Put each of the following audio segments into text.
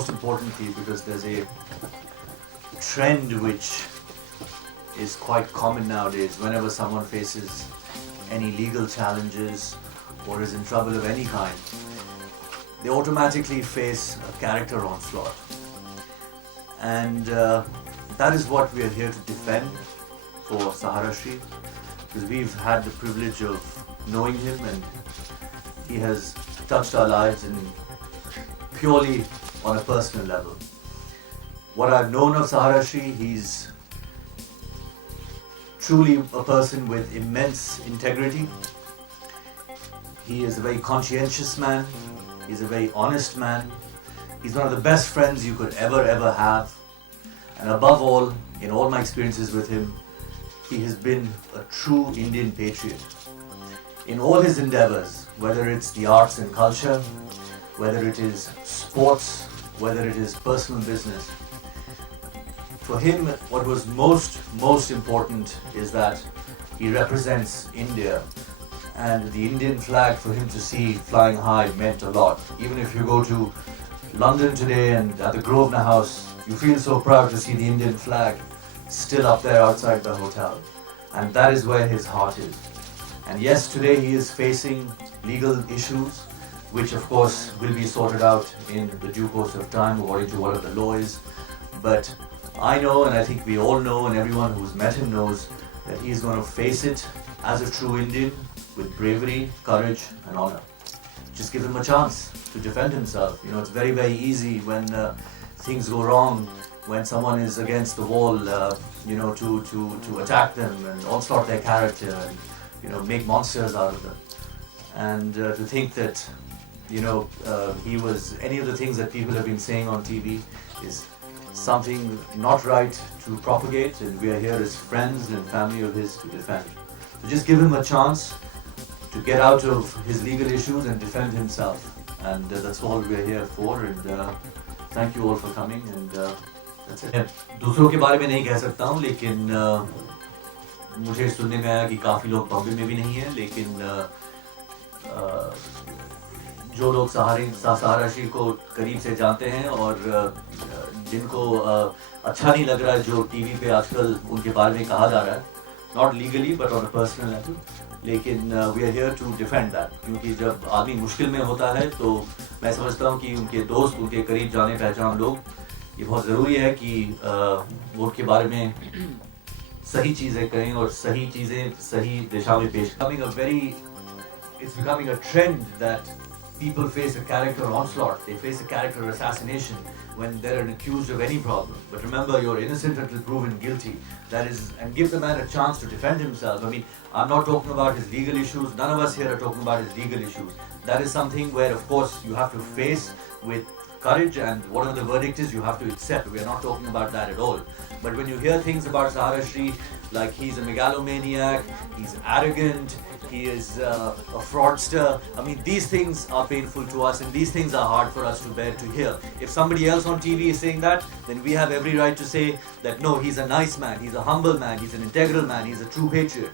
most importantly because there's a trend which is quite common nowadays. Whenever someone faces any legal challenges or is in trouble of any kind, they automatically face a character onslaught. And that is what we are here to defend for Sahara Shri, because we've had the privilege of knowing him and he has touched our lives in purely on a personal level. What I've known of Sahara Shri, he's truly a person with immense integrity. He is a very conscientious man. He's a very honest man. He's one of the best friends you could ever have. And above all, in all my experiences with him, he has been a true Indian patriot. In all his endeavors, whether it's the arts and culture, whether it is sports, whether it is personal business, for him, what was most important is that he represents India, and the Indian flag for him to see flying high meant a lot. Even if you go to London today and at the Grosvenor House, you feel so proud to see the Indian flag still up there outside the hotel. And that is where his heart is. And yes, today he is facing legal issues, which of course will be sorted out in the due course of time according to what the law is. But I know, and I think we all know, and everyone who's met him knows, that he's going to face it as a true Indian with bravery, courage and honor. Just give him a chance to defend himself. You know, it's very easy when things go wrong, when someone is against the wall, to attack them and onslaught their character and, make monsters out of them. And to think that, he was, any of the things that people have been saying on TV is something not right to propagate, and we are here as friends and family of his to defend. So just give him a chance to get out of his legal issues and defend himself. And that's all we are here for, and thank you all for coming, and that's it. दूसरों के बारे में नहीं कह सकता हूँ, लेकिन मुझे सुनने में आया कि काफ़ी लोग बॉम्बे में भी नहीं हैं, लेकिन जो लोग सहारा श्री को करीब से जानते हैं और जिनको अच्छा नहीं लग रहा है जो टीवी पे आजकल उनके बारे में कहा जा रहा है, not legally but on a personal level, लेकिन we are here to defend that, क्योंकि जब आदमी मुश्किल में होता है तो मैं समझता हूँ कि उनके दोस्त, उनके करीब जाने पहचान लोग, ये बहुत ज़रूरी है कि वो उनके बारे में सही चीज़ें करें और सही चीज़ें सही दिशा में पेश करें. It's becoming a trend that people face a character onslaught, they face a character assassination when they're accused of any problem. But remember, you're innocent until proven guilty. That is, and give the man a chance to defend himself. I mean, I'm not talking about his legal issues. None of us here are talking about his legal issues. That is something where, of course, you have to face with courage, and whatever the verdict is, you have to accept. We are not talking about that at all. But when you hear things about Sahara Shri, like he's a megalomaniac, he's arrogant, he is a fraudster, I mean, these things are painful to us, and these things are hard for us to bear to hear. If somebody else on TV is saying that, then we have every right to say that no, he's a nice man, he's a humble man, he's an integral man, he's a true patriot.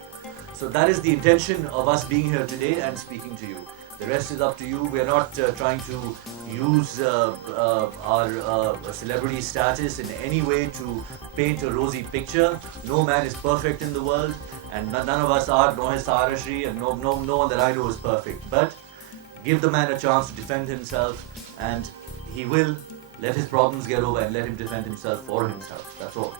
So that is the intention of us being here today and speaking to you. The rest is up to you. We are not trying to use our celebrity status in any way to paint a rosy picture. No man is perfect in the world, and none of us are, nor is Sahara Shri, and no one that I know is perfect. But give the man a chance to defend himself, and he will let his problems get over and let him defend himself for himself. That's all.